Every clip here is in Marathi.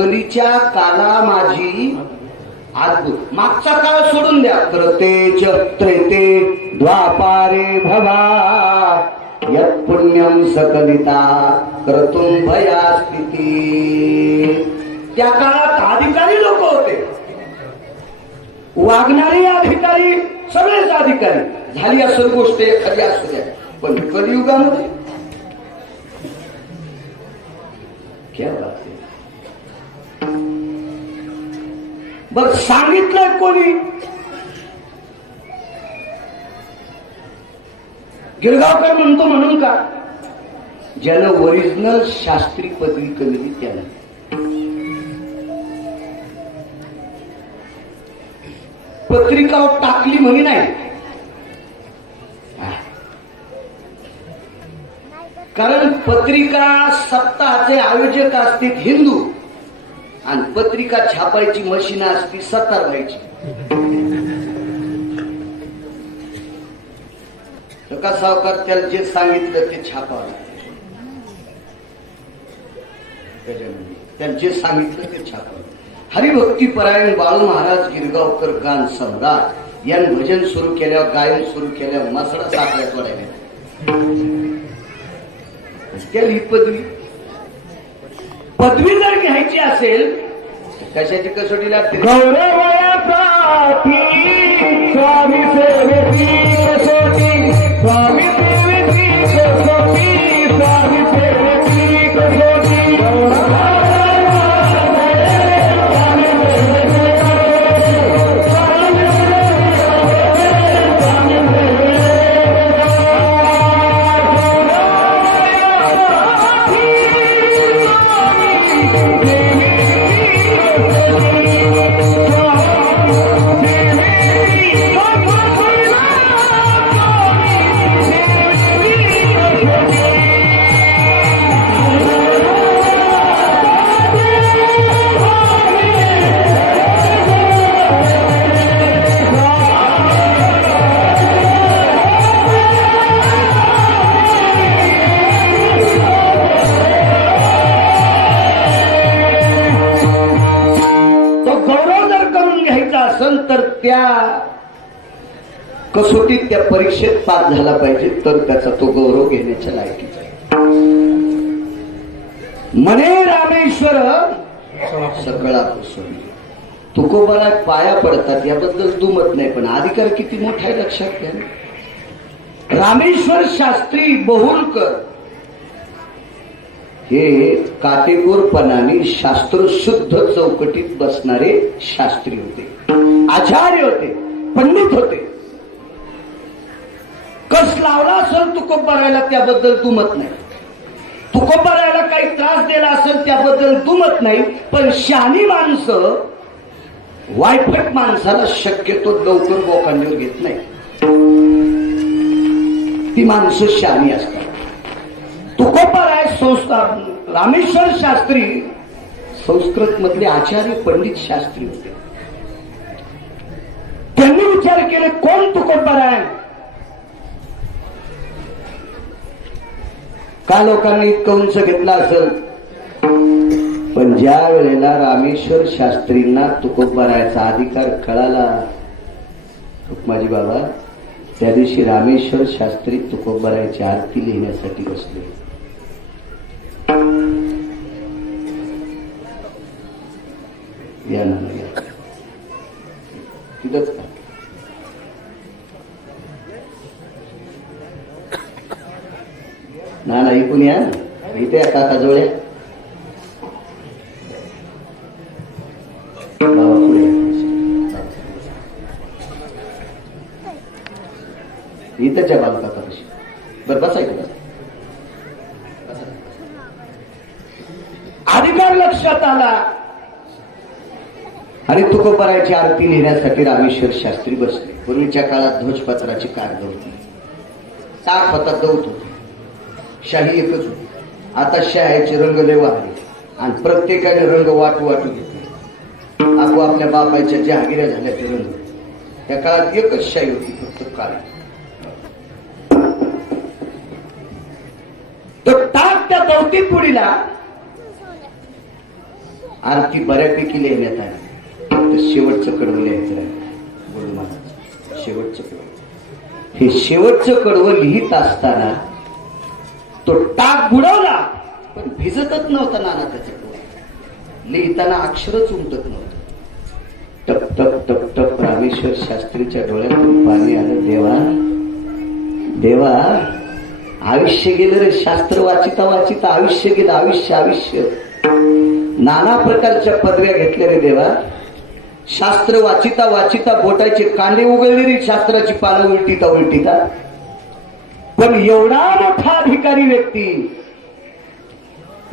कलीच्या काला माझी अद्भुत. मागचा काळ सोडून द्या. त्रतेच त्रेते द्वापारे भवा यत् पुण्यम सकलिता क्रतुं भया स्थिती. त्या काळात अधिकारी लोक होते, वागणारे अधिकारी, सगळेच अधिकारी. झाली असेल गोष्ट एखादी असू द्या, पण कलियुगामध्ये क्या बात आहे. बर सांगितलंय कोणी? गिरगावकर म्हणतो म्हणून का? ज्यानं ओरिजिनल शास्त्री पदवी केली त्यानं. पत्रिका टाकली म्हणे नाही, कारण पत्रिका सप्ताहाचे आयोजक असतील हिंदू आणि पत्रिका छापायची मशीन असती सतारवायची. का सावकार त्याला जे सांगितलं ते छापावं, त्याला जे सांगितलं ते छापावं. हरिभक्ती परायण बाळू महाराज गिरगावकर गान सम्राट यानं भजन सुरू केल्यावर, गायन सुरू केल्यावर मसडा साखळ्या सोडायला. त्याला ही पदवी जर घ्यायची असेल कशाची कसोटी लागते? गौरवयासाठी स्वामी सेवेची कसोटी, स्वामी सेवेची कसोटी, स्वामी सेवेची कसोटी. तर त्या कसोटीत, त्या परीक्षेत पास झाला पाहिजे, तर त्याचा तो गौरव घेण्याच्या लायकीचा आहे. म्हणे रामेश्वर सकळा कुसुम. तुकोबाला पाया पडतात याबद्दल दुमत नाही, पण अधिकार किती मोठा आहे लक्षात घ्या. रामेश्वर शास्त्री बहुलकर हे काटेकोरपणाने शास्त्रशुद्ध चौकटीत बसणारे शास्त्री होते, आचार्य होते, पंडित होते. कस लावला असेल तुकोबारायला त्याबद्दल दुमत नाही, तुकोबारायला काही त्रास दिला असेल त्याबद्दल दुमत नाही, पण शहाणी माणसं वायफट माणसाला शक्यतो लवकर बोकांडीवर घेत नाही. ती माणसं शहाणी असतात. तुकोबाराय रामेश्वर शास्त्री संस्कृत मधले आचार्य पंडित शास्त्री होते. त्यांनी विचार केले कोण तुकोबाराय? का लोकांनी इतकं उंच घेतला असेल, पण ज्या वेळेला रामेश्वर शास्त्रींना तुकोबारायचा अधिकार कळाला, माझी बाबा, त्या दिवशी रामेश्वर शास्त्री तुकोबारायची आरती लिहिण्यासाठी बसले. या ना तिथंच का ना ना इकून या, इथे या काकाजवळ या. इथंच्या बाजू काकापाशी. बरं बसायचं. अधिकार लक्षात आला आणि तुकोबारायची आरती लिहिण्यासाठी रामेश्वर शास्त्री बसले. पूर्वीच्या काळात ध्वजपत्राची कागद होती, ताक होता, दौत होते, शाही एकच होती. आता शाहीचे रंग लय वाढले आणि प्रत्येकाने रंग वाटू घेतले. आपो आपल्या बापाच्या जहागिऱ्या झाल्या ते रंग. त्या काळात एकच शाही होती, फक्त काळी. तर टाक त्या दौतीत पुढीला आरती बऱ्यापैकी लिहिण्यात आली. तर शेवटचं कडवं लिहायचं राहिलं. बोलू महाराज शेवटचं कडवं. हे शेवटचं कडवं लिहित असताना तो टाक बुडवला, पण भिजतच नव्हता नाना त्याचं. लिहिताना अक्षरच उमटत नव्हतं. टप टप टप टप रामेश्वर शास्त्रीच्या डोळ्यातून पाणी आलं. देवा देवा, आयुष्य गेलं रे. शास्त्र वाचिता वाचिता आयुष्य गेलं. आयुष्य आयुष्य नाना प्रकारच्या पदव्या घेतल्या रे देवा. शास्त्र वाचिता वाचिता बोटाचे कांडे उघडले रे. शास्त्राची पानं उलटीता उलटीता. पण एवढा मोठा अधिकारी व्यक्ती,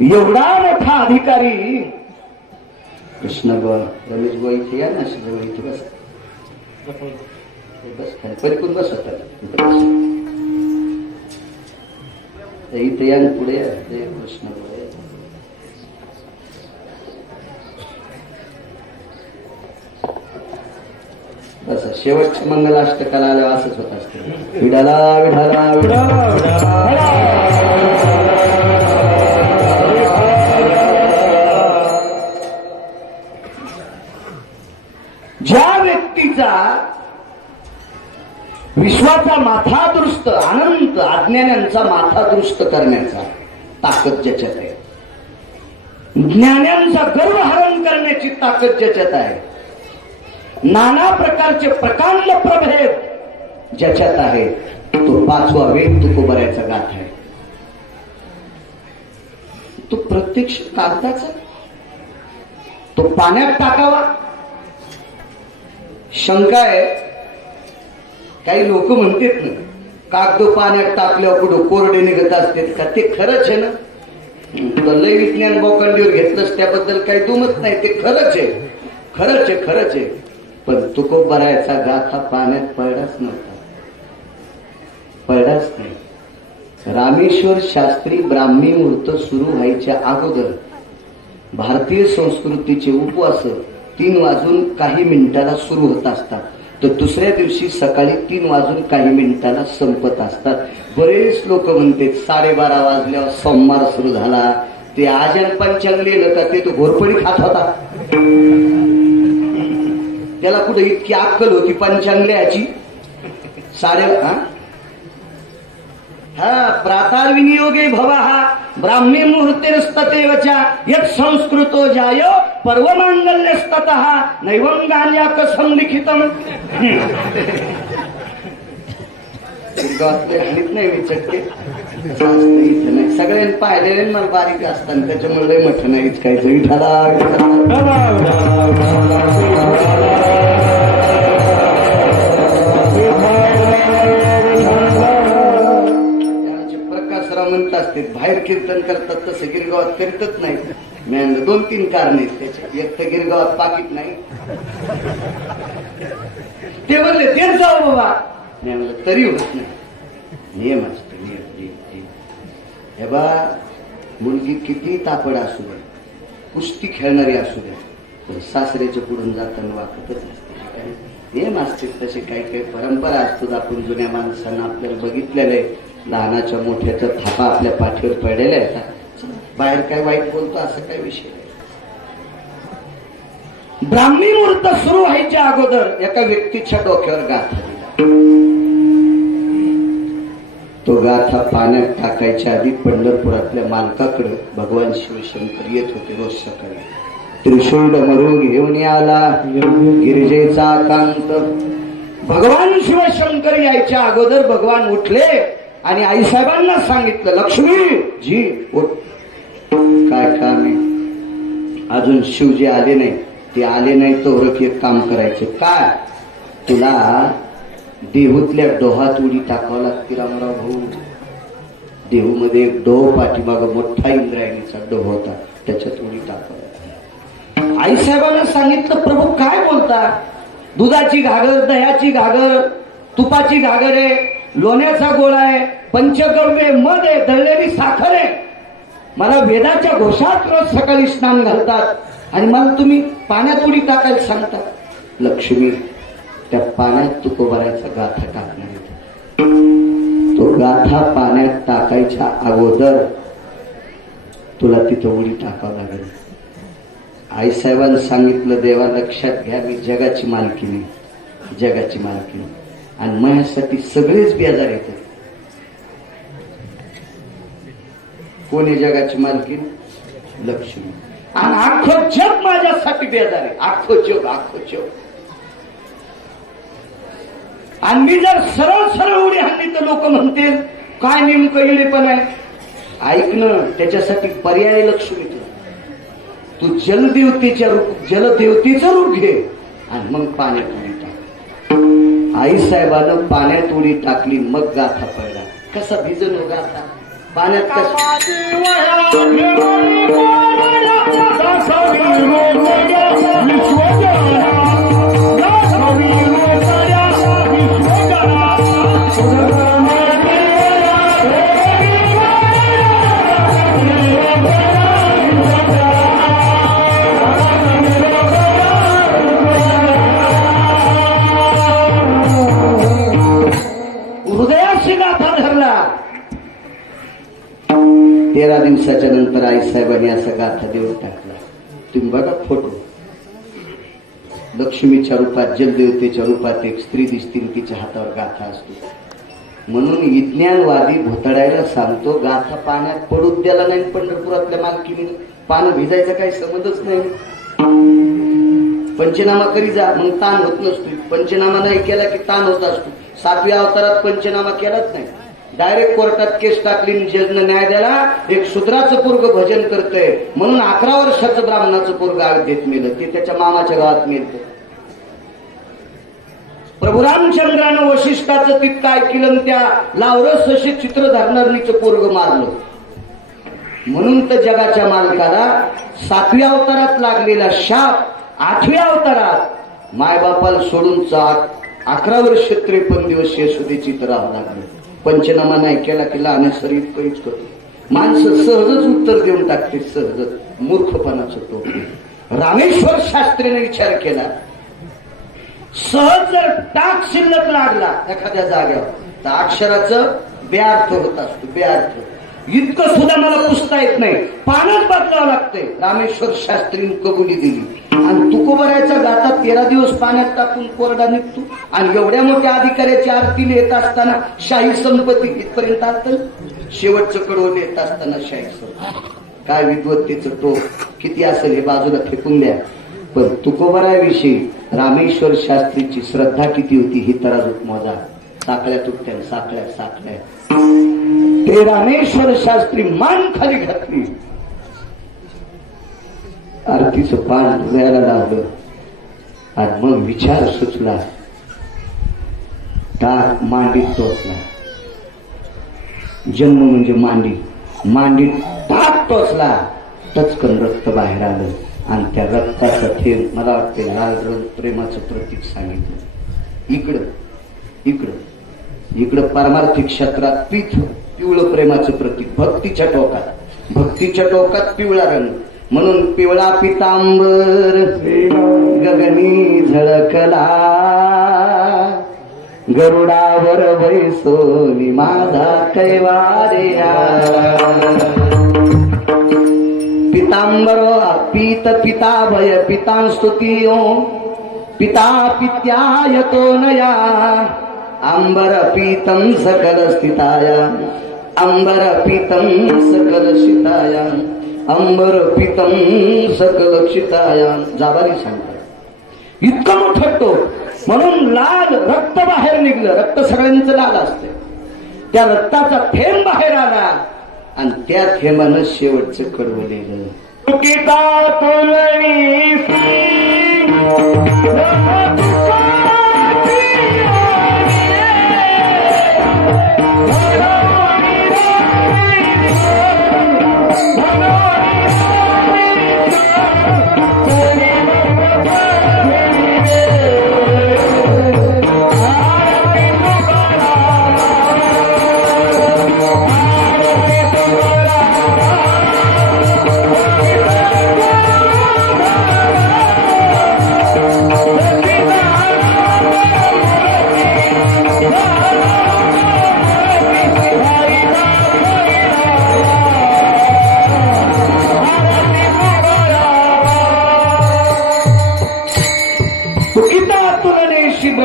एवढा मोठा अधिकारी कृष्ण गो रमेश गो इथे या ना. इथे बस बस खाली परिपूर्ण बस होता इथे या पुढे या. कृष्ण गो बस. शेवटच्या मंगलाष्टकाला आल्यावर असंच होत असते. विडाला विढाला विडा. ज्या व्यक्तीचा विश्वाचा माथा दृष्ट, अनंत अज्ञानांचा माथा दृष्ट करण्याचा ताकद ज्याच्यात आहे, ज्ञानांचा गर्व हरण करण्याची ताकद ज्याच्यात आहे, नाना प्रकारचे प्रकांड प्रभेद ज्याच्यात आहे, तो पाचवा वेद तुकोबऱ्याचा गाथ आहे. तो प्रत्यक्ष कागदाचा, तो पाण्यात टाकावा. शंका आहे. काही लोक म्हणतात ना, कागद पाण्यात टाकल्यावर कुठं कोरडे निघत असते का? ते खरंच आहे ना. लय विज्ञान बोकांडीवर घेतलंच त्याबद्दल काही दुमत नाही. ते खरंच आहे, खरंच आहे, खरंच आहे. पण तुकोबरायचा गाथा पाण्यात पडलाच नव्हता, पडलाच नाही. रामेश्वर शास्त्री ब्राह्मी मुहूर्त सुरू व्हायच्या अगोदर भारतीय संस्कृतीचे उपवास 3 वाजून काही मिनिटाला सुरू होत असतात, तर दुसऱ्या दिवशी सकाळी 3 वाजून काही मिनिटाला संपत असतात. बरेच लोक म्हणते 12:30 वाजल्यावर सोमवार सुरू झाला. ते आजन पंचांग लिहिलं का? ते तो घोरपडी खात होता. त्याला कुठे इतकी अक्कल होती पंचांग लिहायची? प्रातार विनियोगे भवः ब्राह्मी मुहूर्तेस्ततेवचा यत् संस्कृतो जायो पर्वमांगल्यस्ततः नैवं गान्याकसं लिखितम्. लिहित नाही मी चटके नाही. सगळ्यांनी पाहिलेले मला बारीक असताना, त्याच्यामुळे लय मोठं नाही इचकायचं. म्हणत असते बाहेर कीर्तन करतात, तसं गिरगावात करीतच नाही. मी 2-3 कारण आहेत त्याचे. एक तर गिरगावात पाकिट नाही. ते म्हणले ते जाऊ बाबा. मी म्हणलं तरी होत नाही. नियम असतो, नियम. हे बा, मुलगी किती तापड असू दे, कुस्ती खेळणारी असू दे, पण सासऱ्याच्या पुढून जाताना वाकतच असते. नियम असते तसे. काही काही परंपरा असतात. आपण जुन्या माणसांना आपल्याला बघितलेलं आहे. लहानाच्या मोठ्याचा थापा आपल्या पाठीवर पडलेला आहे. बाहेर काय वाईट बोलतो असं काही विषय नाही. ब्राह्मी मुहूर्त सुरू व्हायच्या अगोदर एका व्यक्तीच्या डोक्यावर गाथा दिला. तो गाथा पाण्यात टाकायच्या आधी पंढरपुरातल्या मालकाकडे भगवान शिवशंकर येत होते रोज सकाळी. त्रिशूळ डमरू घेऊन आला गिरिजेचा कांत. भगवान शिवशंकर यायच्या अगोदर भगवान उठले आणि आईसाहेबांना सांगितलं, लक्ष्मी जी उठ. काय काम आहे? अजून शिवजी आले नाही. ते आले नाही तर एक काम करायचं. काय? तुला देहूतल्या डोहात उडी टाकावं लागते रामराव भाऊ. देहूमध्ये एक डोह पाठीमाग मोठा इंद्रायणीचा डोह होता, त्याच्यात उडी टाकावं लागते. आईसाहेबांना सांगितलं, प्रभू काय बोलता? दुधाची घागर, दह्याची घागर, तुपाची घागर आहे, लोण्याचा गोळा आहे, पंचगव्य मध आहे, दळलेली साखर आहे. मला वेदाच्या घोषात रोज सकाळी स्नान घालतात आणि मला तुम्ही पाण्यात उडी टाकायला सांगता. लक्ष्मी, त्या पाण्यात तुकोबरायचा गाथा टाकणार. तो गाथा पाण्यात टाकायच्या अगोदर तुला तिथं उडी टाकावं लागेल. आईसाहेबांनी सांगितलं, देवा लक्षात घ्या, मी जगाची मालकीणी, जगाची मालकीणी, आणि माझ्यासाठी सगळेच बेजार येतात. कोणी जगाची मालकीण? लक्ष्मी. आणि अख्खं जग माझ्यासाठी बेजार आहे, अख्खं जग, अख्खं जग. आणि मी जर सरळ सरळ उडी हाणली तर लोक म्हणतील काय नेमकं इडे पण आहे. ऐकणं, त्याच्यासाठी पर्याय लक्ष्मी. तू जलदेवतेच्या रूप, जलदेवतेचं रूप घे आणि मग पाण्यात उडी टाक. आईसाहेबानं पाण्यात उडी टाकली, मग गाथा पडला. कसा भिजन हो गाथा पाण्यात, कसा हृदयाशी गाथा धरला. 13 दिवसाच्या नंतर आईसाहेबांनी असा गाथा देऊन टाकला. तुम्ही बघा फोटो, लक्ष्मीच्या रूपात, जलदेवतेच्या रूपात एक स्त्री दिसते, तिच्या हातावर गाथा असतो. म्हणून विज्ञानवादी भोतडायला सांगतो, गाथा पाण्यात पडूच द्याला नाही. पंढरपुरातल्या मालकीने पानं भिजायचा काही संबंधच नाही. पंचनामा करी जा, मग ताण होत नसतो. पंचनामा नाही केला की ताण होत असतो. 7व्या अवतारात पंचनामा केलाच नाही, डायरेक्ट कोर्टात केस टाकली, जजनं न्याय द्याला. एक शूद्राचं पोरग भजन करतंय म्हणून 11 वर्षाचं ब्राह्मणाचं पोरग अयोध्येत मेलं, ते त्याच्या मामाच्या गावात मेलं. प्रभू रामचंद्रानं वशिष्ठाचं तीत काय केलं, त्या लावरस असे चित्र धरणारणीचं पोरग मारलं. म्हणून तर जगाच्या मालकाला 7व्या अवतारात लागलेला शाप 8व्या अवतारात मायबापाला सोडून 11 वर्ष 53 दिवस यशोदेची तर राहावं लागलं. पंचनामा नाही केला की लहान शरीर करीच करतो. माणसं सहजच उत्तर देऊन टाकते, सहजच. मूर्खपणाचं तो. रामेश्वर शास्त्रीने विचार केला, सहज जर टाक शिल्लक लागला एखाद्या जाग्यावर तर अक्षराचं बेअर्थ होत असतो, बेअर्थ. इतकं सुद्धा मला पुसता येत नाही, पानच बदलावं लागतंय. रामेश्वर शास्त्रीने कबुली दिली. आणि तुकोबरायचा गाथा 13 दिवस पाण्यात टाकून कोरडा निघतो. आणि एवढ्या मोठ्या अधिकाऱ्याची आरती येत असताना शाही संपत्ती इथपर्यंत असतं. शेवटचं कडवं येत असताना शाही संपत्ती. काय विद्वत्तेचं टोक किती असेल हे बाजूला फेकून द्या. पण तुकोबरायाविषयी रामेश्वर शास्त्रीची श्रद्धा किती होती ही तराजूत मोजा. साखळ्या तुटत्या, साखळ्या साखळ्या. ते रामेश्वर शास्त्री मान खाली घातली, आरतीचं पान धुयाला लावलं. आणि मग विचार सुचला, टाक मांडीत टोचला. जन्म म्हणजे मांडी, मांडीत टाक टोचला, टचकन रक्त बाहेर आलं. आणि त्या रक्ताचा थेंब, मला वाटते लाल रंग प्रेमाचं प्रतीक सांगितलं. इकडं इकडं इकडं पारमार्थिक क्षेत्रात पिवळं प्रेमाचं प्रतीक. भक्तीच्या टोकात, भक्तीच्या टोकात पिवळा रंग. म्हणून पिवळा पितांबर गगनी झळकला, गरुडावर बैसोनी माझा कैवारिया. पितांबर पीत पिता भय पिता स्तुतियो, पिता पित्यायतो नया. अंबर पीतम सकल स्थिताया, अंबर पीतम सकल शिताया, अंबर पीतम सकल क्षिताया. जाबारी सांगतात इतकं मोठं तो. म्हणून लाल रक्त बाहेर निघलं. रक्त सगळ्यांचं लाल असते. त्या रक्ताचा थेंब बाहेर आला आणि त्या थेंबानं शेवटचं कडवलेलं. Viva!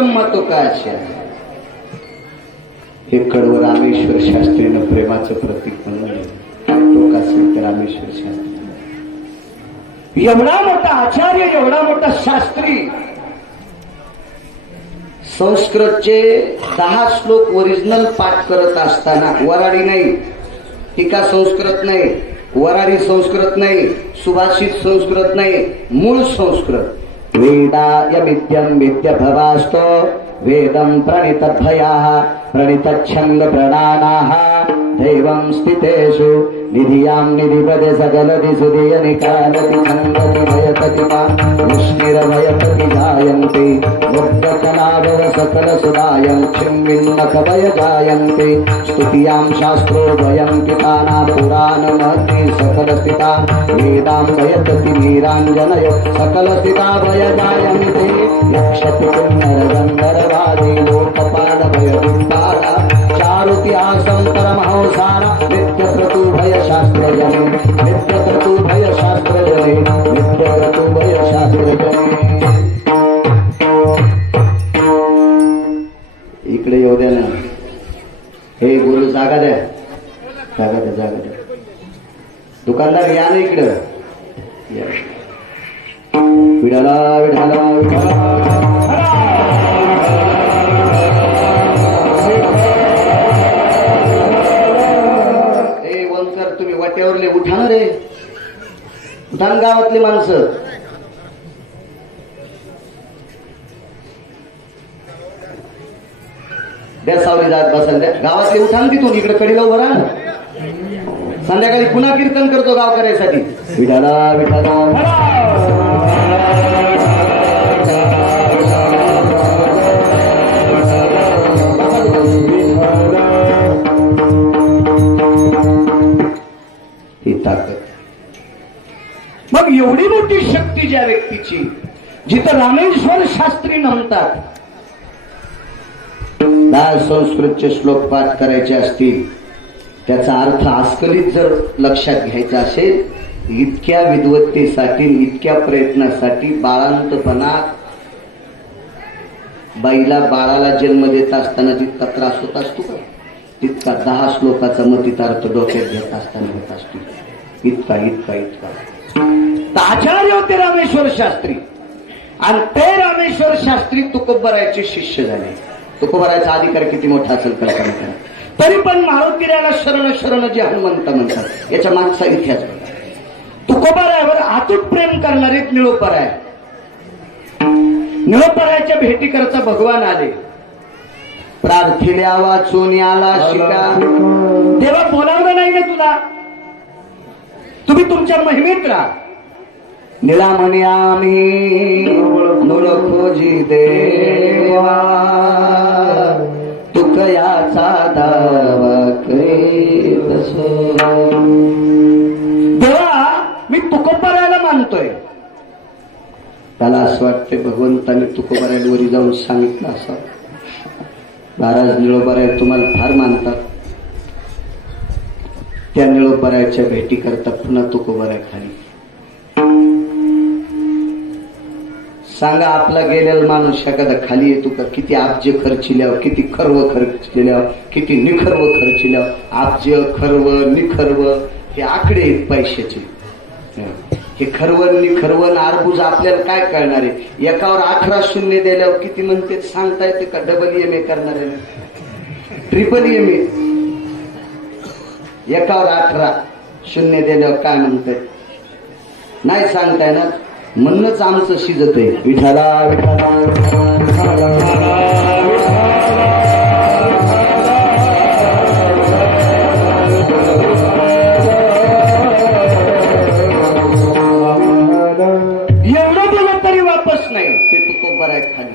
ब्रह्म तो काश्या. हे कडवं रामेश्वर शास्त्रीनं प्रेमाचं प्रतीक म्हणलं. तो असेल तर रामेश्वर शास्त्री एवढा मोठा आचार्य, एवढा मोठा शास्त्री, संस्कृतचे 10 श्लोक ओरिजिनल पाठ करत असताना, वराडी नाही, टीका संस्कृत नाही, वराडी संस्कृत नाही, सुभाषित संस्कृत नाही, मूळ संस्कृत. वेदाय विद्यं विद्य भवास्तो वेदं प्रणितभयाः प्रणितच्छन्द प्रणानाः दैवं स्थितेषु निधियां निधिपदे सकलति सुधिय निकालति छन्दति भयतति वा विष्णिरभयपति जायन्ते मुग्धकलाभव सकल सुदायं छिन्मिन्नख भय जायन्ते स्तुतियां शास्त्रो भयं पिताना पुराणमति सकल स्थिता वेदां भयपति नीराञ्जनय सकल स्थिता भय जायन्ते यक्षति किन्नरगन्धर्वादि लोकपाल भय विपाला चारुति आसं परमहंसारा नित्य क्रतुभय शास्त्रजने नित्य क्रतुभय शास्त्रजने नित्य क्रतुभय शास्त्रजने. इकडे येऊ द्या ना. हे गुरु जागा द्या, जागा द्या, जागा द्या. दुकानदार या ना इकडं. विठाला विठाला विठाला. तुम्ही वाट्यावरले उठा ना रे, उठा गावातली माणसं. द्या सावली जात बसायला द्या. गावातले उठा ना तिथून इकडे कडीला उभं राहा. संध्याकाळी पुन्हा कीर्तन करतो गाव करायसाठी. विठाला विठाला. ही ताकद. मग एवढी मोठी शक्ती ज्या व्यक्तीची, जिथं रामेश्वर शास्त्री म्हणतात 10 संस्कृतचे श्लोक पाठ करायचे असतील, त्याचा अर्थ आस्कलीत जर लक्षात घ्यायचा असेल, इतक्या विद्वत्तेसाठी, इतक्या प्रयत्नासाठी, बाळांतपणात बाईला बाळाला जन्म देत असताना जितका त्रास होत असतो का, तितका 10 श्लोकाचा मतितार्थ डोक्यात घेत असताना होत असतो. इतका इतका इतका. आचार्य होते रामेश्वर शास्त्री, आणि ते रामेश्वर शास्त्री तुकोबरायचे शिष्य झाले. तुकोबरायचा अधिकार किती मोठा असेल कल्पना करा. तरी पण मारुतीराला शरण शरण जे हनुमंत म्हणतात, याच्या मागचा इतिहास बघा. तुकोबरायावर अतूट प्रेम करणारे निळोपराय, निळोपरायाच्या भेटी करता भगवान आले. प्रार्थिल्या वाचून आला शिका. देवा बोलावलं नाही ना तुला, तुम्ही तुमच्या महिमेत राहा. निळा म्हणे आम्ही नुळ खोजी देवा, तुकयाचा दावा कैतस. देवा मी तुकोबरायला मानतोय. त्याला असं वाटतंय भगवंताने तुकोबरायला वरी जाऊन सांगितलं असं, महाराज निळोबराय तुम्हाला फार मानतात. त्या निळोबरायच्या भेटी करता पुन्हा तुकोबराय खाली. सांगा आपला गेलेला माणूस एखादा खाली येतो का? किती अब्ज खर्चिल्यावर, किती खर्व खर्चिल्यावर, किती निखर्व खर्चिल्यावर. अब्ज, खर्व, निखर्व हे आकडे आहेत पैशाचे. हे खरवण निखरवण आरबूज आपल्याला काय कळणार आहे? एकावर 18 शून्य दिल्यावर किती म्हणते सांगता येते का? डबल MA करणार आहे, ट्रिपल MA. एकावर 18 शून्य दिल्यावर काय म्हणताय नाही सांगता येणार. म्हणूनच आमचं शिजत आहे. विठाला विठाला एवढं बोलत तरी वापस नाही. ते तुकोबर आहे खाली.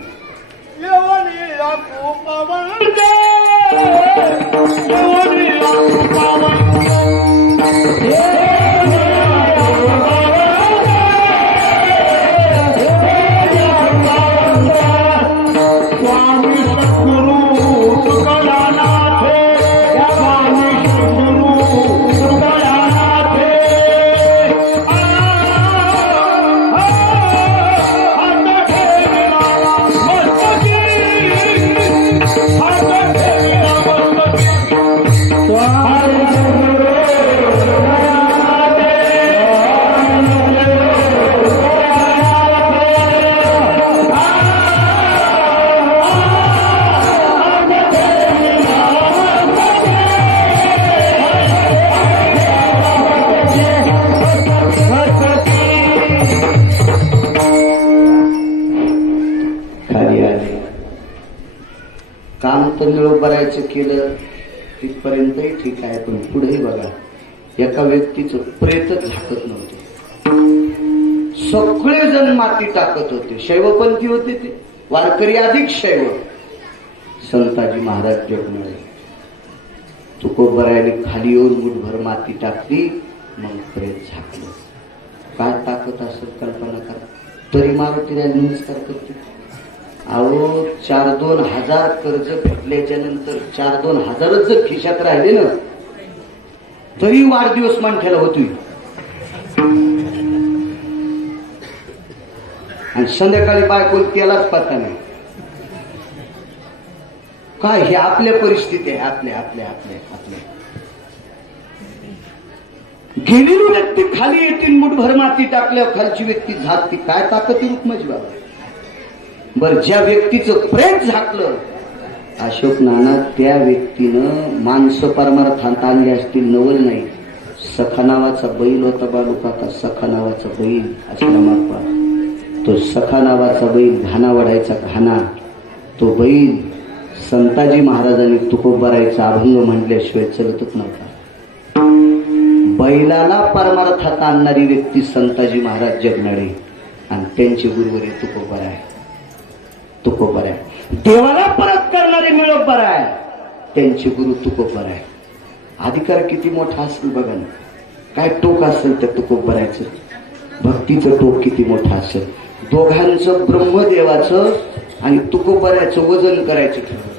काम तर निरोबरायचं केलं तिथपर्यंतही ठीक आहे, पण पुढेही बघा एका व्यक्तीचं प्रेतच झाकत नव्हते. सगळेजण माती टाकत होते. शैवपंथी होते ते, वारकरी अधिक शैव. संताजी महाराज जगणारे तुकोबरायाने खाली येऊन मुठभर माती टाकली, मग प्रेत झाकलं. काय ताकद असेल कल्पना करा. तरी मारुतीला नमस्कार करते. अहो 4-2 हजार कर्ज फेडल्याच्या नंतर 4-2 हजारच जर खिशात राहिले ना, तरी वाढदिवस मानठ्याला होतोय. आणि संध्याकाळी बायकोल त्यालाच पत्ता नाही. काय हे आपल्या परिस्थिती आहे. आपल्या आपल्या आपल्या आपल्या गेलेली व्यक्ती खाली येतील, मुठभर माती टाकल्यावर खालची व्यक्ती झाकती. काय ताकद रुक्माची बाबा. बर, ज्या व्यक्तीचं प्रेत झाकलं अशोक नाना, त्या व्यक्तीनं माणसं परमार्थांत आणली असतील, नवल नाही. सखा नावाचा बैल होता बालूकाका, सखा नावाचा बैल आश्रमात. तो सखा नावाचा बैल घाणा वडायचा, घाणा. तो बैल संताजी महाराजांनी तुकोबारायचा अभंग म्हटल्याशिवाय चलतच नव्हता. बैलाला परमार्थात आणणारी व्यक्ती संताजी महाराज जगणारे आणि त्यांचे गुरुवरी तुकोबाराय. तुकोबाराय देवाला परत करणारे मिळोबाराय, त्यांचे गुरु तुकोबाराय. अधिकार किती मोठा असेल बघा ना. काय टोक असेल त्या तुकोबारायचं. भक्तीचं टोक किती मोठं असेल. दोघांचं ब्रह्मदेवाचं आणि तुकोबारायचं वजन करायचं ठरवलं.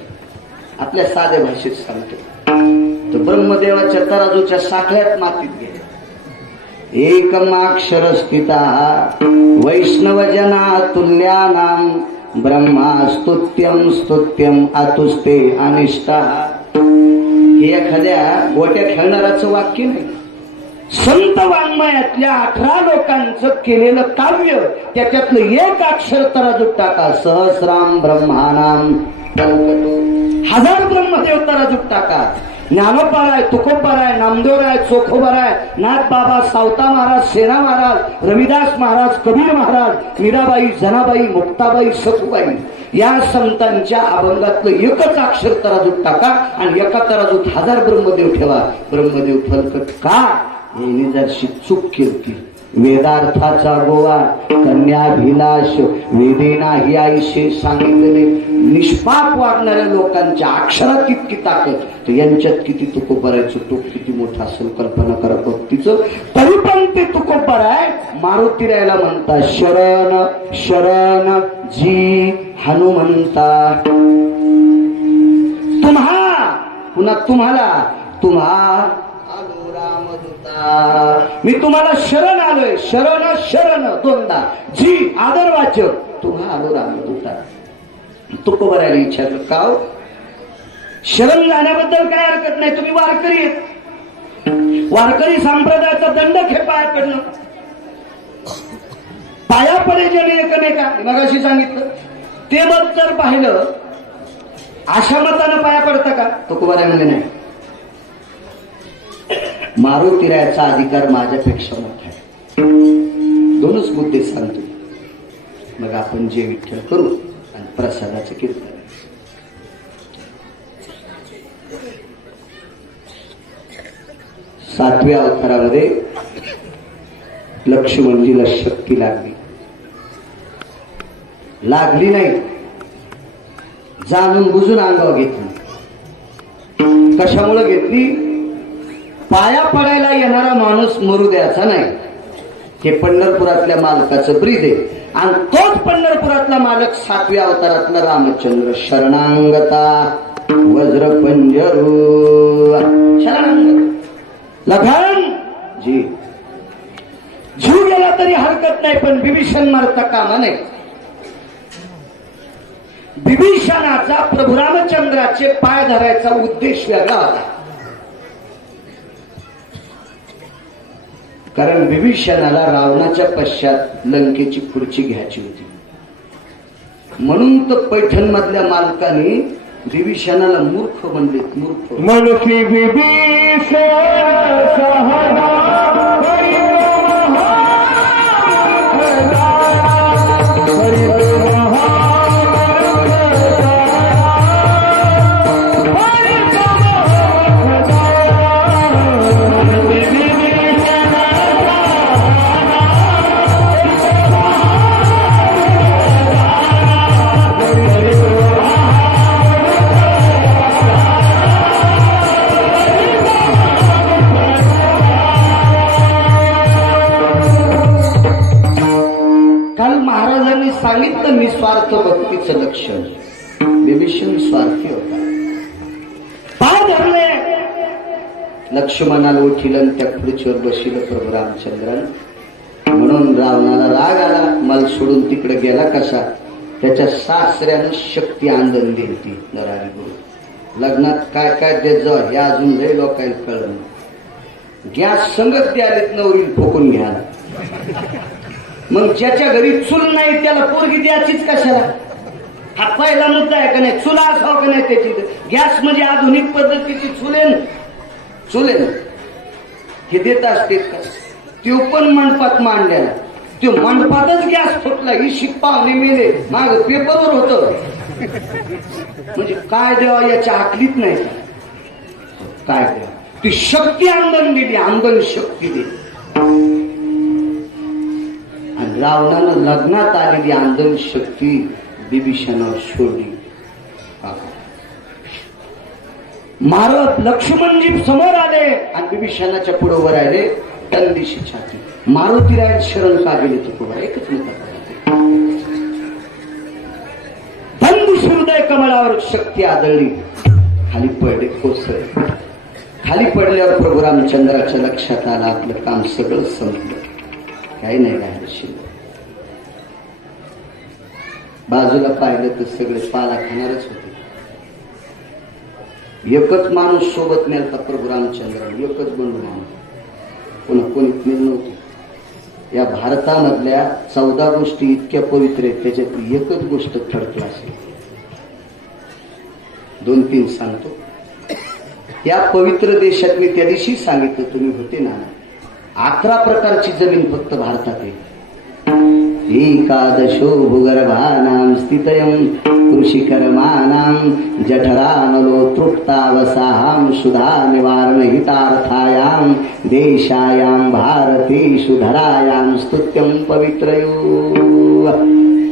आपल्या साध्या भाषेत सांगतो तर ब्रह्मदेवाच्या तराजूच्या साखळ्यात मातीत गेले. एकमाक्षर स्थिता वैष्णवजना तुल्यानाम ब्रह्मा स्तुत्यम स्तुत्यम आतुस्ते अनिष्टा. हे एखाद्या गोट्या खेळणाराचं वाक्य नाही. संत वाङ्मयातल्या 18 लोकांचं केलेलं काव्य, त्याच्यातलं एक अक्षर तराजूत टाका. सहस्राम ब्रह्मानाम कल्पतो. 1000 ब्रह्मदेव तराजूत टाका. ज्ञानोबाराय, तुकोबाराय, नामदेवराय, चोखोबाराय, नाथ बाबा, सावता महाराज, सेना महाराज, रविदास महाराज, कबीर महाराज, मीराबाई, जनाबाई, मुक्ताबाई, सखुबाई, या संतांच्या अभंगातलं एकच अक्षर तराजूत टाका आणि एका तराजूत 1000 ब्रह्मदेव ठेवा. ब्रह्मदेव फलकट का यांनी जरशी चूक केली. वेदार्थाचा गोवा कन्याभिलाष वेदेना ही आईशे सांगितलेले. निष्पाप वागणाऱ्या लोकांच्या अक्षरात इतकी ताकद, तर यांच्यात किती तुकोबारायचं टोक किती मोठं असेल कल्पना करा भक्तीचं. तरी पण ते तुकोबाराय मारुतीरायला म्हणतात शरण शरण जी हनुमंता. तुम्हा पुन्हा तुम्हाला तुम्हा मी तुम्हाला शरण आलोय. शरण शरण दोनदा. जी आदरवाचक तुम्हा आलो रामदूता. तुकोबारायला विचारलं का हो? शरण जाण्याबद्दल काय हरकत नाही, तुम्ही वारकरी आहेत. वारकरी संप्रदायाचा दंड खेपाय पडणं. पाया पडे जने एकमेका मगाशी सांगितलं ते मत जर पाहिलं अशा मतानं पाया पडतं का? तुकोबाराय म्हणजे नाही. मारुतीरायाचा अधिकार माझ्यापेक्षा मोठा आहे. दोनच मुद्दे सांगतो, मग आपण जे विठ्ठल करू आणि प्रसादाचं कीर्तन. सातव्या अवतारामध्ये लक्ष्मणजीला शक्ती लागली. लागली नाही, जाणून बुजून अंगावर घेतली. कशामुळे घेतली? पाया पडायला येणारा माणूस मरू द्यायचा नाही. हे पंढरपुरातल्या मालकाचं ब्रीद आहे. आणि तोच पंढरपुरातला मालक 7व्या अवतारातला रामचंद्र. शरणांगता वज्रपंजरू. शरणांगत लखन जी जीव गेला तरी हरकत नाही, पण बिभीषण मारता कामा नाही. बिभीषणाचा प्रभू रामचंद्राचे पाय धरायचा उद्देश वेगळा होता. कारण बिभीषणाला रावणाच्या पश्चात लंकेची खुर्ची घ्यायची होती. म्हणून तर पैठण मधल्या मालकाने बिभीषणाला मूर्ख म्हणले. मूर्ख मनसी विभीषण निस्वार्थ भक्तीचं लक्षण. विभीषण स्वार्थी होता. पाय धरले लक्ष्मणाला उठिलं त्या खुर्चीवर बसिलं प्रभू रामचंद्रन. म्हणून रावणाला राग आला. मला सोडून तिकडे गेला कसा. त्याच्या सासऱ्यानं शक्ती आंदन दिली ती नरारी गुरु. लग्नात काय काय देत जाऊ हे अजून लय लोकांना कळलं. गॅस संगत द्यालेत नवरी ठोकून घ्यायला. मग ज्याच्या घरी चूल नाही त्याला पोरगी द्यायचीच कशाला. हा पहिला मुद्दा आहे का नाही. चुला असावं का नाही त्याची. गॅस म्हणजे आधुनिक पद्धतीची चुलेन हे देत असते का. त्यो पण मंडपात मांडलेला. त्यो मंडपातच गॅस फुटला. ही शिकपावणे मेले माग पेपरवर होत. म्हणजे काय देवा याच्या आकलीत नाही काय देवा. ती शक्ती आंदन दिली. आंदन शक्ती दिली. आणि रावणानं लग्नात आलेली आंदन शक्ती विभीषणावर सोडली. मारत लक्ष्मणजी समोर आले आणि विभीषणाच्या पुढे उभं राहिले. टंदिशी छाती. मारुतीराय शरण का गेले तर पुढे एकच मुद्दा. बंदुशी हृदय कमलावर शक्ती आदळली. खाली पडले कोसळले. खाली पडल्यावर प्रभू रामचंद्राच्या लक्षात आलं आपलं काम सगळं संपलं. काही नाही राहिलं शिल्लक. बाजूला पाहिलं तर सगळे पाला खाणारच होते. एकच माणूस सोबत नेलता प्रभू रामचंद्र. एकच बंधू माणूस. कोणीच नेलं नव्हतं. या भारतामधल्या 14 गोष्टी इतक्या पवित्र आहेत. त्याच्यातली एकच गोष्ट थर्ड क्लास आहे. 2-3 सांगतो. या पवित्र देशात मी त्या दिवशी सांगितलं तुम्ही होते ना. 11 प्रकारची जमीन फक्त भारतात आहे. एकादशो भूगर्भानां स्थितयं कृषिकर्माणां जठरानलो तृप्तावसाहां सुधा निवारण हितार्थायां देशायां भारतेषु धरायां स्तुत्यं पवित्रयो.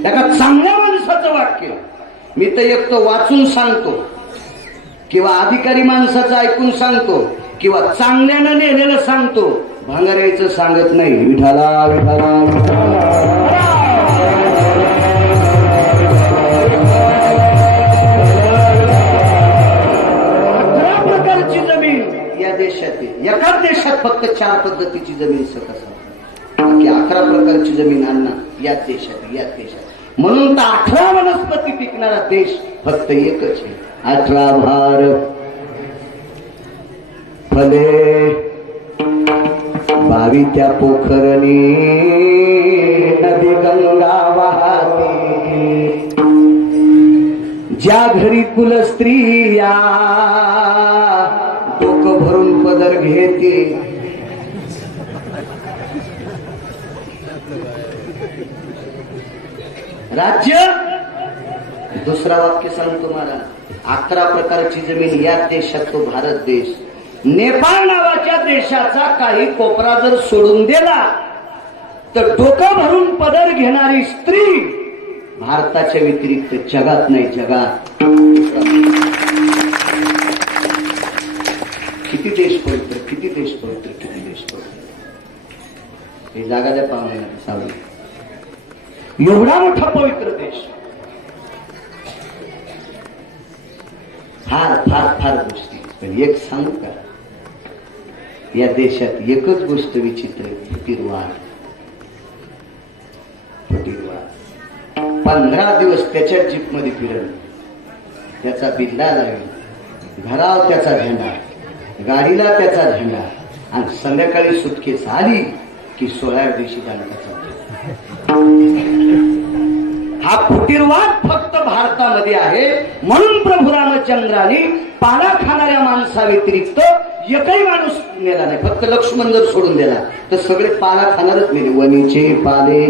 एका चांगल्या माणसाचं वाक्य मी तर एक तो वाचून सांगतो किंवा अधिकारी माणसाचं ऐकून सांगतो किंवा चांगल्यानं नेलेलं सांगतो. भांगारायचं सांगत नाही. विठाला विठाला एकाच देशात फक्त 4 पद्धतीची जमीन सकस. बाकी 11 प्रकारची जमीन आणणार याच देशात. म्हणून तर 18 वनस्पती पिकणारा देश फक्त एकच आहे. 18 भार फले 22 त्या पोखरणी नदी गंगा वाहते. ज्या घरी कुल स्त्रिया डोकं भरून पदर घेते. राज्य दुसरा वाक्य सांगतो मला. 11 प्रकारची जमीन याच देशात तो भारत देश. नेपाळ नावाच्या देशाचा काही कोपरा जर सोडून दिला तर डोकं भरून पदर घेणारी स्त्री भारताच्या व्यतिरिक्त जगात नाही. जगात किती देश पवित्र. किती देश पवित्र. किती देश पवित्र. हे जागा द्या पाहुण्याला सावली. एवढा मोठा पवित्र देश. फार फार फार गोष्टी. पण एक सांगू का. या देशात एकच गोष्ट विचित्र आहे. फुटीरवाद. 15 दिवस त्याच्या जीप मध्ये फिरल. त्याचा बिल्ला लागेल. घरावर त्याचा झेंडा. गाडीला त्याचा झेंडा. आणि संध्याकाळी सुटकेस आली की 16व्या दिवशी दांडाचा. हा फुटीरवाद फक्त भारतामध्ये आहे. म्हणून प्रभू रामचंद्रांनी पाला खाणाऱ्या माणसा व्यतिरिक्त एकही माणूस नेला नाही. फक्त लक्ष्मण जर सोडून दिला तर सगळे पाला खाणारच मेले. वनीचे पाले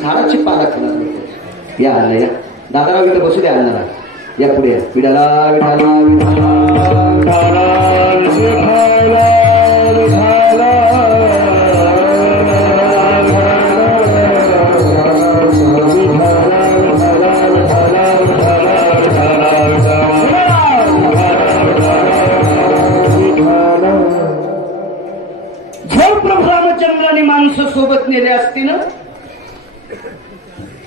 झाडाचे पाला खाणार लोक. या आला या दादाराव इथं बसू द्या. आणणारा या पुढे या. विडाला विडाला जर प्रभू रामचंद्राने माणसं सोबत नेले असते ना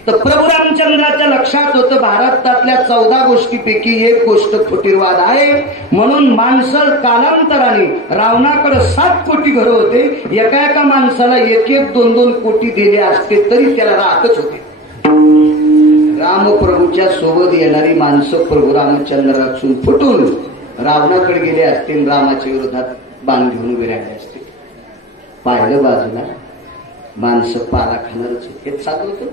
तर प्रभू रामचंद्राच्या लक्षात होतं भारतातल्या 14 गोष्टीपैकी एक गोष्ट फुटीरवाद आहे. म्हणून माणसं कालांतराने रावणाकडे 7 कोटी घरं होते. एका एका माणसाला 1-1, 2-2 कोटी दिले असते तरी त्याला राहतच होते. रामप्रभूच्या सोबत येणारी माणसं प्रभू रामचंद्रातून फुटून रावणाकडे गेले असतील, रामाच्या विरोधात बाण घेऊन उभे राहिले असते. पाहिलं बाजूला माणसं पाला खाणारच होते. हेच चालू होतं.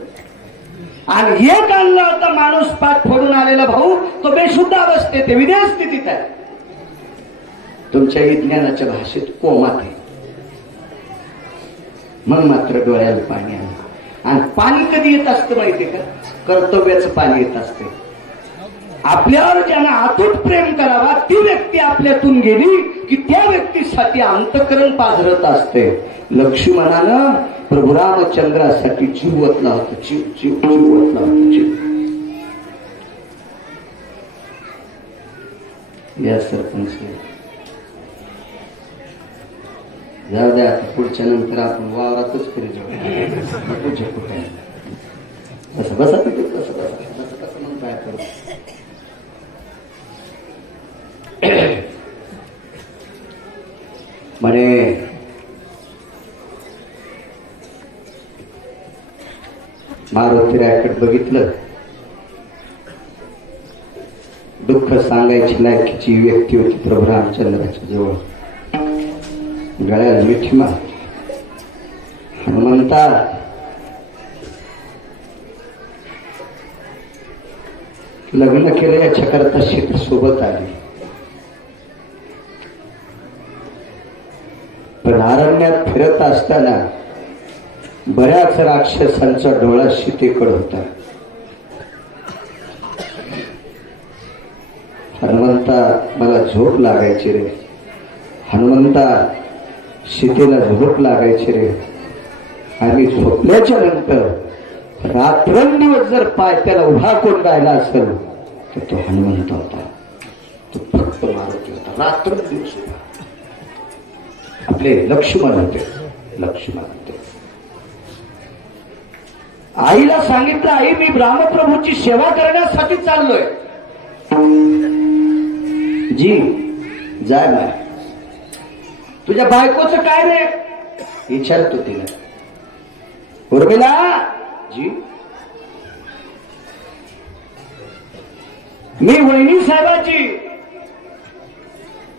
आणि एक आणला होता माणूस पाठ फोडून आलेला भाऊ, तो बेशुद्ध अवस्थेत विदेश स्थितीत आहे. तुमच्या विज्ञानाच्या भाषेत कोमात आहे. मग मात्र डोळ्याला पाणी आलं. आणि पाणी कधी येत असतं माहितीये का? कर्तव्याचं पाणी येत असते. आपल्यावर ज्यांना अतूट प्रेम करावा ती व्यक्ती आपल्यातून गेली की त्या व्यक्तीसाठी अंतःकरण पाझरत असते. लक्ष्मणानं प्रभू रामचंद्रासाठी जीव ओतला होता. जीव जीव जीव ओतला होता. जीव. या सरपंच जाऊ द्या. आता पुढच्या नंतर आपण वावरातच फिरू जाऊ. पुढच्या कुठे बस बसा तिथे बस बसा बस कसं म्हणून काय करू. म्हणे मारुती रायकडे बघितलं. दुःख सांगायची लायकीची व्यक्ती होती प्रभू रामचंद्राच्या जवळ. गळ्याला मिठी मार हनुमंता. लग्न केलं याच्याकरता शीत सोबत आली, पण अरण्यात फिरत असताना बऱ्याच राक्षसांचा डोळा सीतेकडे होता. हनुमंता मला झोप लागायची रे. हनुमंता सीतेला झोप लागायची रे. आणि झोपल्याच्या नंतर रात्रंदिवस जर पाय त्याला उभा कोण राहिला असेल तर तो हनुमंत होता. तो फक्त मारुती होता. रात्रंदिवस उभा. आपले लक्ष्मण होते. लक्ष्मण होते. आईला सांगितलं, आई मी रामप्रभूची सेवा करण्यासाठी चाललोय. जी जाय माय. तुझ्या बायकोचं काय रे विचारतो तिला. उर्मिला जी मी वहिनी साहेबाची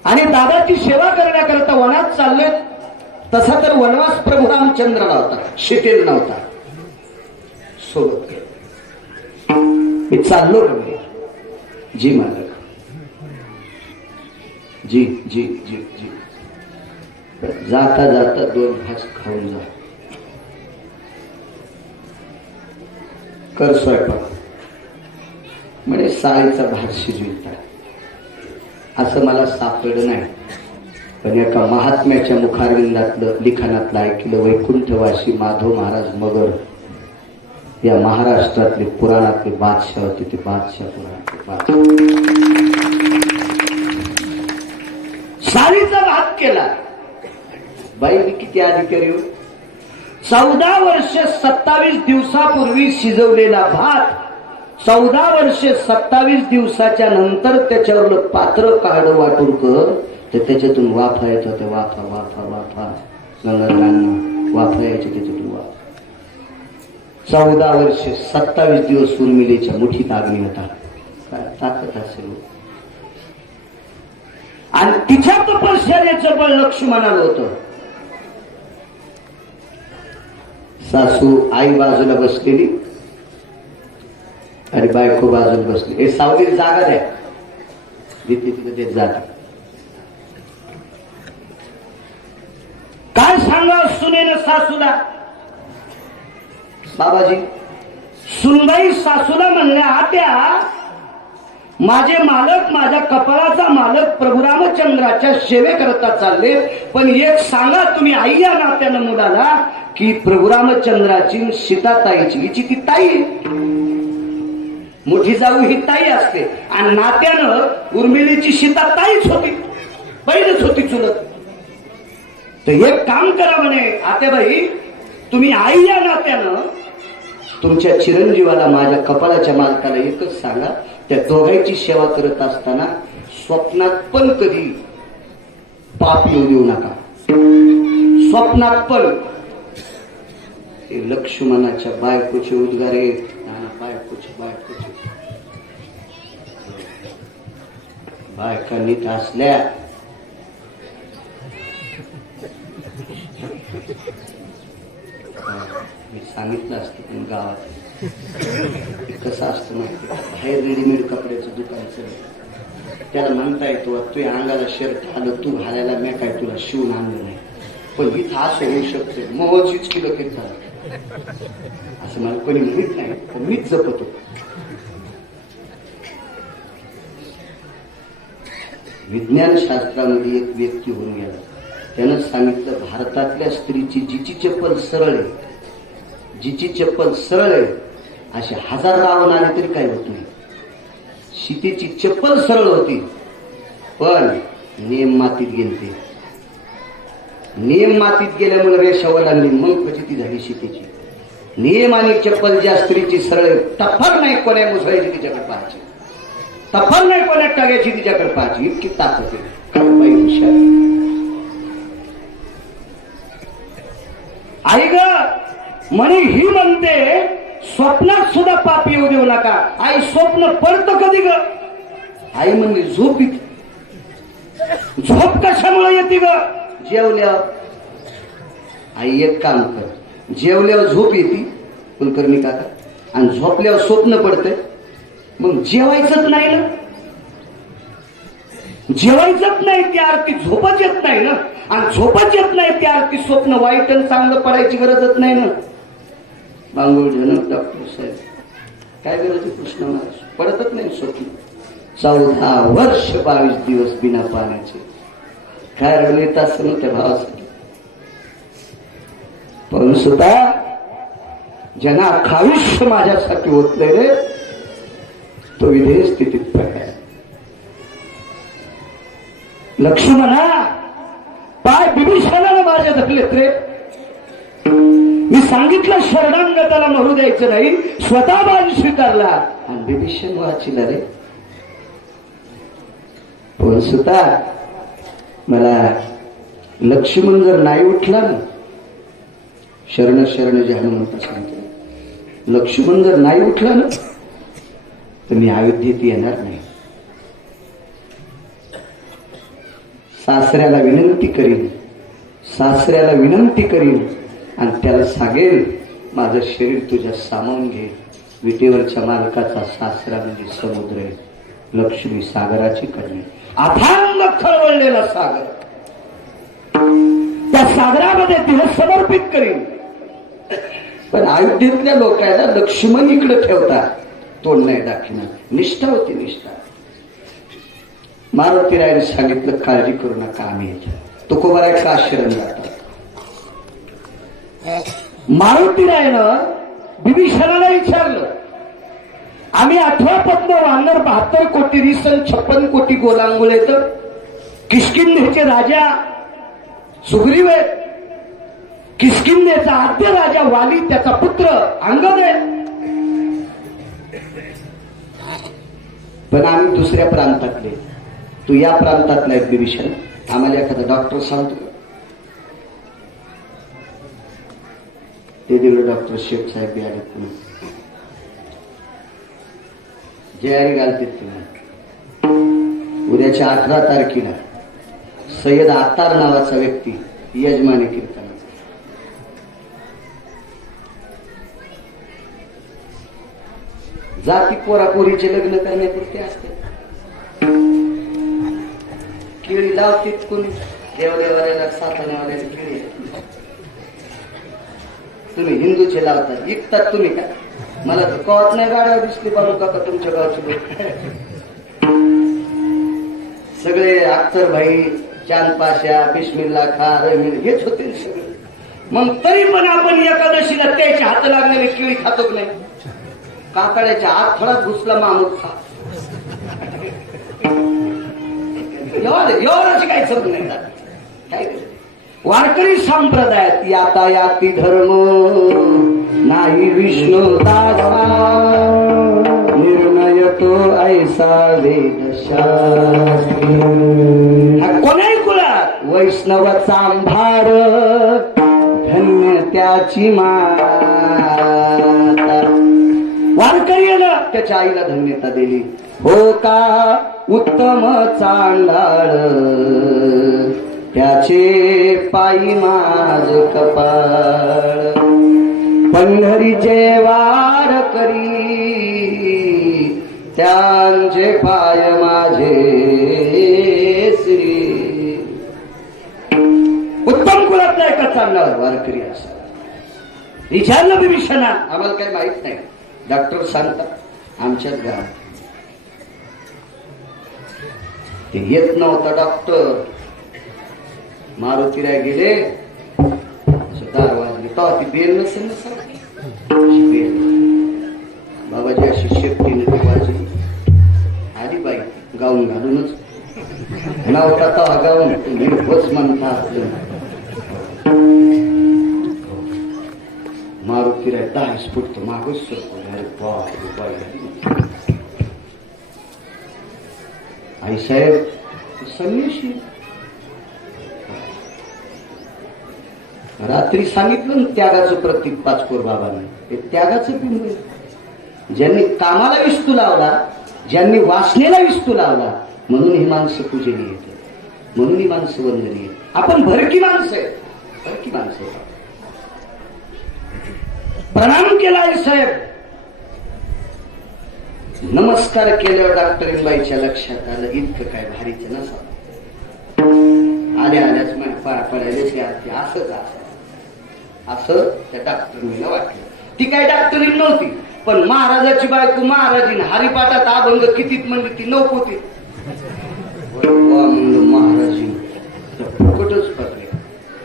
आणि दादाची सेवा करण्याकरता वनात चाललोय. तसा तर वनवास प्रभू रामचंद्राला होता, शीतेला नव्हता. सोबत मी चाललो रे. जी मालक. जी जी जी जी. जाता जाता 2 घास खाऊन जा. कर स्वयंपाक. म्हणजे साळीचा भात शिजविता. असं मला सापडलं नाही, पण एका महात्म्याच्या मुखारविंदातलं लिखाणातलं ऐकलं. वैकुंठवासी माधव महाराज मगर या महाराष्ट्रातले पुराणातले बादशाह होते. ते बादशाह पुराणातले बादशाह. साळीचा भात केला. बाई मी किती अधिकारी हो. 14 वर्ष 27 दिवसापूर्वी शिजवलेला भात 14 वर्ष 27 दिवसाच्या नंतर त्याच्यावरलं पात्र काढ वाटून कर तर त्याच्यातून वाफा येत होत्या. वाफा वाफा वाफा. गंगाधरांना वाफा यायचे त्याच्यातून वाफा. 14 वर्ष 27 दिवस उर्मिलेच्या मुठीत अग्नी होता. काय ताकद असेल. आणि तिच्या तपश्चर्याचं बळ लक्ष्मणाला होतं. सासू आई बाजूला बसलेली आणि बायको बाजूला बसली. हे सावलीत जागा द्या. तिथे देत जागा. काय सांगा सुनेनं सासूला. बाबाजी सुनबाई सासूला म्हणल्या, आत्या माझे मालक माझ्या कपाळाचा मालक प्रभू रामचंद्राच्या सेवेकरता चालले, पण एक सांगा तुम्ही आई या नात्यानं मुलाला की प्रभू रामचंद्राची सीताताईची हिची ती ताई मोठी जाऊ ही ताई असते आणि नात्यानं उर्मिलेची सीता ताईच होती, बहीणच होती चुलत. तर एक काम करा म्हणे आत्याबाई, तुम्ही आई या नात्यानं तुमच्या चिरंजीवाला माझ्या कपाळाच्या मालकाला एकच सांगा, त्या दोघांची सेवा करत असताना स्वप्नात पण कधी पाप येऊ देऊ नका. स्वप्नात पण. ते लक्ष्मणाच्या बायकोचे उद्गार आहेत. बायकोचे बायका नीट असल्या मी सांगितलं असतं पण गावात कसं असतं माहिती, बाहेर रेडीमेड कपड्याचं दुकानचं त्याला म्हणता येतो तू अंगाला शर्ट आलं तू घालायला, मी काय तुला शिवून आणलं नाही. पण इथं असं होऊ शकते मोहचीच किलो किती झालं असं मला कोणी म्हणत नाही, पण मीच जपतो. विज्ञान शास्त्रामध्ये एक व्यक्ती होऊन गेला. त्यानं सांगितलं भारतातल्या स्त्रीची जिची चप्पल सरळ आहे, जिची चप्पल सरळ आहे असे 1000 रावण आले तरी काही होत नाही. सीतेची चप्पल सरळ होती पण नियम मातीत गेलते. नियम मातीत गेल्यामुळे रेषा ओलांडली, मग फजिती झाली सीतेची. नियम आणि चप्पल ज्या स्त्रीची सरळ, तफर नाही कोण्या मुसळायची तिच्याकडे पाहायची, तफर नाही कोण्या टाकायची तिच्याकडे पाहायची, इतकी ताकद आहे. बाई हुशार. आई ग म्हणे ही म्हणते स्वप्नात सुद्धा पाप येऊ देऊ नका. आई स्वप्न पडतं कधी ग? आई म्हणली झोप येते. झोप कशामुळे येते ग? जेवल्यावर. आई एक काम कर, जेवल्यावर झोप येते कुलकर्णी काका, आणि झोपल्यावर स्वप्न पडतंय, मग जेवायचंच नाही ना. जेवायचंच नाही त्या अर्थी झोपच येत नाही ना, आणि झोपच येत नाही त्या अर्थी स्वप्न वाईट आणि चांगलं पडायची गरजच नाही ना. बांगोळ जनक डॉक्टर साहेब काय गरज आहे कृष्ण महाराज, पडतच नाही स्वप्न. 14 वर्ष 22 दिवस बिना पाण्याचे. काय रडलेत असं नव्हत्या भावासाठी. पण सुद्धा ज्यांना अख्खायुष्य माझ्यासाठी होत नाही रे, तो विधेय स्थितीत प्रकार. लक्ष्मणा पाय बिभीषणाला माझ्या धरलेत रे. मी सांगितलं शरणांगताला मरू द्यायचं नाही, स्वतः बाजू स्वीकारला आणि बिभीषण वाचिला रे. पण सुद्धा मला लक्ष्मण जर नाही उठला ना, शरण शरण जे हनुमंत सांगतो, लक्ष्मण जर नाही उठला ना तर मी अयोध्येत येणार नाही. सासऱ्याला विनंती करीन, सासऱ्याला विनंती करीन आणि त्याला सांगेल माझं शरीर तुझ्या सामावून घे. विटेवरच्या मालकाचा सासरा म्हणजे समुद्र आहे, लक्ष्मी सागराची कन्या, अथांग खळवळलेला सागर. त्या सागरामध्ये देह समर्पित करीन. पण अयोध्येतल्या लोकांना लक्ष्मण इकडे ठेवतात, तोंड नाही दाखवणार. निष्ठा होती निष्ठा. मारुतीरायाने सांगितलं काळजी करू नका आम्ही येतो. तुकोबाराय का शरण जातात. मारुतीरायानं बिभीषणाला विचारलं, आम्ही 18 पद्म वानर 72 कोटी रिसन 56 कोटी गोलांगुळ येत, किष्किंधेचे राजा सुग्रीव आहेत, किष्किंधेचा आद्य राजा वाली, त्याचा पुत्र अंगद आहे. पण आम्ही दुसऱ्या प्रांतातले, तू या प्रांतातला आहे बिभीषण, आम्हाला एखादा डॉक्टर सांगतो. ते दिलं डॉक्टर शेख साहेब बी आले पुणे, जयारी घालते तुम्ही. उद्याच्या 18 तारखेला सय्यद आत्तार नावाचा व्यक्ती यजमानी कीर्तन. जाती पोरापोरीचे लग्न करण्यापुरते असते. केळी लावतीत कोणी देवदेवाला साधण्यावाल्याला केळी. तुम्ही हिंदूचे लावता, विकतात तुम्ही का? मला तर कळत नाही. गाड्या दिसली बाबू काका तुमच्या गावचे लोक सगळे अख्तर भाई, चांद पाशा, बिस्मिल्ला खा, रहीम हेच होते सगळे. मग तरी पण आपण एकादशीला त्याच्या हात लागलेले केळी खातो नाही. काकड्याच्या हात थोडाच घुसला माणूस खा. एवढंच काही समज नाही काय. वारकरी संप्रदायात यातायाती धर्म नाही विष्णू दादा निर्णय तो ऐसा वेदशास्त्री. हा कोणाही कुळात वैष्णव चांभार धन्य त्याची माता. वारकरीला त्याच्या आईला धन्यता दिली. हो का उत्तम चांडाळ त्याचे पायी माझ कपाळ. पंढरीचे वार करी त्यांचे पाय माझे श्री. उत्तम कुळातला एका चांडाळ वारकरी असा. विचारलं बिभीषणा आम्हाला काही माहित नाही. डॉक्टर सांगतात आमच्याच गावात ते येत नव्हता डॉक्टर. मारुतीला गेले दार वाजली तो ती बेल नसेल ना सर बेल बाबाजी अशी शेपटीने ती वाजली. आली बाई गाऊन घालूनच नव्हता तो गाऊन होच म्हणतात. मारुतीला 10 फूट तो मागच सरको. आई साहेब संन्याशी रात्री सांगितलं ना त्यागाचं प्रतीक पाचपोर बाबांनी. हे त्यागाचं बिंब. ज्यांनी कामाला विस्तू लावला ज्यांनी वासनेला विस्तू लावला म्हणून ही माणसं पूजली येतात. म्हणून ही माणसं वंदनीय आहेत. आपण भरकी माणसं आहे. भरकी माणसं आहे. प्रणाम केला आई साहेब. नमस्कार केल्यावर डॉक्टरीनबाईच्या लक्षात आलं इतकं काय भारीचं नसा. आल्या आल्याच पाय पडायला असंच असं त्या डॉक्टरीला वाटलं. ती काय डॉक्टरीन नव्हती पण महाराजाची बायको महाराजीने हरिपाठात अभंग कितीत म्हणली ती नव्हती. महाराजी फुकटच पडले.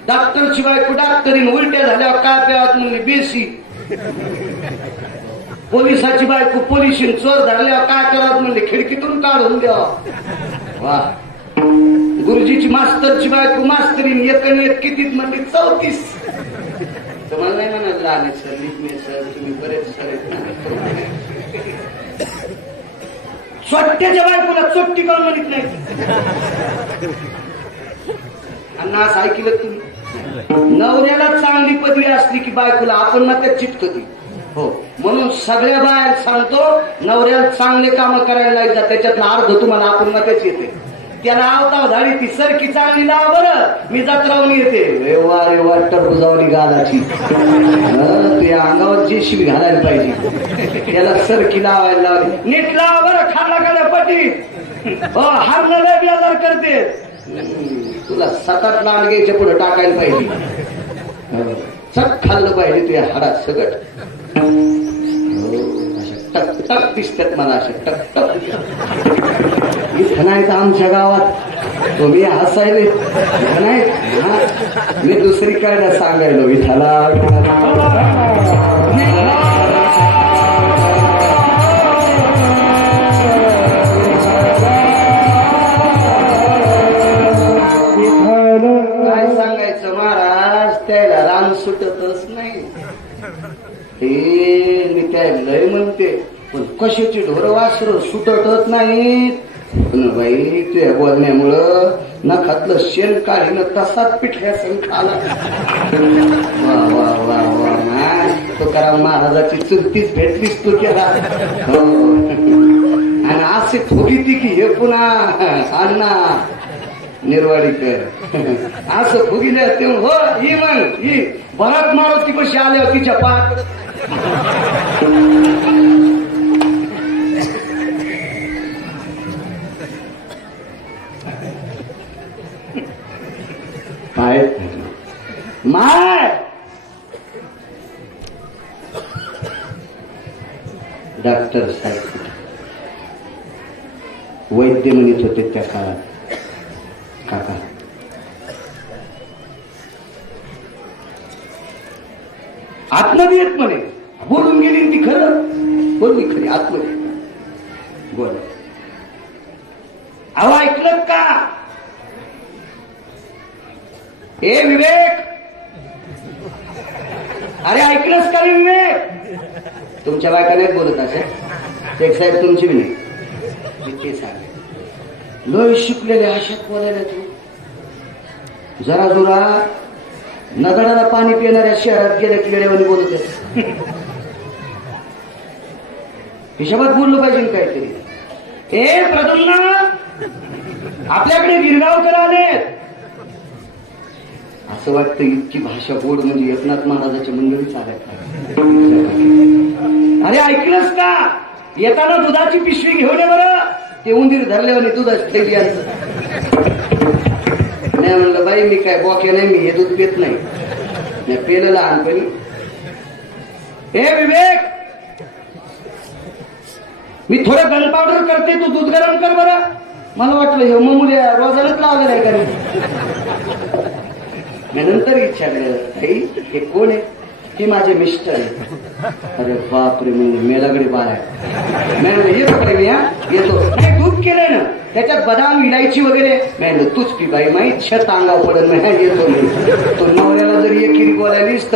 डॉक्टरची बायको डॉक्टरीन उलट्या झाल्यावर काय प्यावत म्हणली बेसी. पोलिसाची बायको पोलिसीन चोर धरल्यावर काय करावं म्हणले खिडकीतून काढून द्यावा. वा. गुरुजीची मास्तरची बायको मास्तरीन एक कितीत म्हणली 34. तुम्हाला नाही म्हणाल लहान सर लिखणे सर तुम्ही बरेच सर चोट्ट्याच्या बायकोला चोट्टी करून म्हणत नाही. आणि असं ऐकलं तुम्ही. नवऱ्याला चांगली पदवी असली की बायकोला आपण ना त्या चिटकती. हो म्हणून सगळ्या बाहेर सांगतो नवऱ्याला चांगले काम करायला लागतात. त्याच्यातलं अर्ध तुम्हाला आपण ना त्याच येते. त्याला आवताव झाली ती सरकी चांगली लावा बरं मी जत्रावून येते. रेवा टरबुजावली गालाची ते अंगावर जेशिबी घालायला पाहिजे. त्याला सरकी लावायला लावली. नीट लावा बरं खाल्ला गेल्या पटी. हो हारला लय बेजार करते. तुला 7-8 लांडग्याच्या पुढे टाकायला पाहिजे. चक खाल्लं पाहिजे तुझ्या हाडात सगट. टक टक दिसतात मला अशा टक टक. इथं नाही तर आमच्या गावात तुम्ही हसायले नाही. मी दुसरीकडे सांगायलो विठाला. काय सांगायचं महाराज त्याला रान सुटतच नाही. हे मी त्या लय म्हणते पण कशाची ढोर वासर सुटतच नाहीत. पण बाई तुझ्या बोलण्यामुळं नखातलं शेण काढीनं तसाच पिठ्या सण खाला. वा वा वा वा ना तुकाराम महाराजाची चुलतीच भेटलीस तू केला. हो आणि असे फुगिती की हे पुन्हा अण्णा निर्वाडीकर असं फुगिल्या ते हो ही मग ही भरत मारुती कशी आल्या तिच्या पाठ. काय माय डॉक्टर साहेब वैद्य म्हणत होते त्या काळात. काका आत्मधी येत म्हणे बोलून गेली ती खरं बोलली खरी आत्मधी बोल. अहो ऐकलं का ए विवेक, अरे ऐकलंस का रे विवेक? तुमच्या बायका नाहीत बोलत असे, शेख साहेब तुमची बी नाही. मी ते सांग लोय शिकलेले अशात बोलायला तू जरा जुरा नगडाला पाणी पिणाऱ्या शहरात गेल्या किड्यावानी बोलत आहे. हिशोबात बोललो पाहिजे काहीतरी. ए प्रद्युम्ना, आपल्याकडे गिरगावकर आलेत. असं वाटतं इतकी भाषा गोड म्हणजे एकनाथ महाराजाच्या मंडळी चालत. अरे ऐकलंस का? येताना दुधाची पिशवी घेऊन ये बरं. ते उंदीर धरल्यावर दुधाची थैली आणलं. नाही म्हणलं बाई मी काय बॉके नाही, मी हे दूध पित नाही, पेलं लहानपणी. हे विवेक, मी थोडं गन पावडर करते, तू दूध गरम कर बरं. मला वाटलं हे मुल्या रोजानच लावलं नाही का? मी नंतर विचारलं ताई हे कोण आहे? ती माझे मिस्टर आहे. अरे बापरे, मेलागडे बाळ आहे. मी येतो काय मी, येतो. नाही दूध केलंय ना, त्याच्यात बदाम इलायची वगैरे. मी तूच पी बाई, माहीत छत अंगावर पडत नाही. येतो मी. तो नवऱ्याला जरी एक बोलायलीस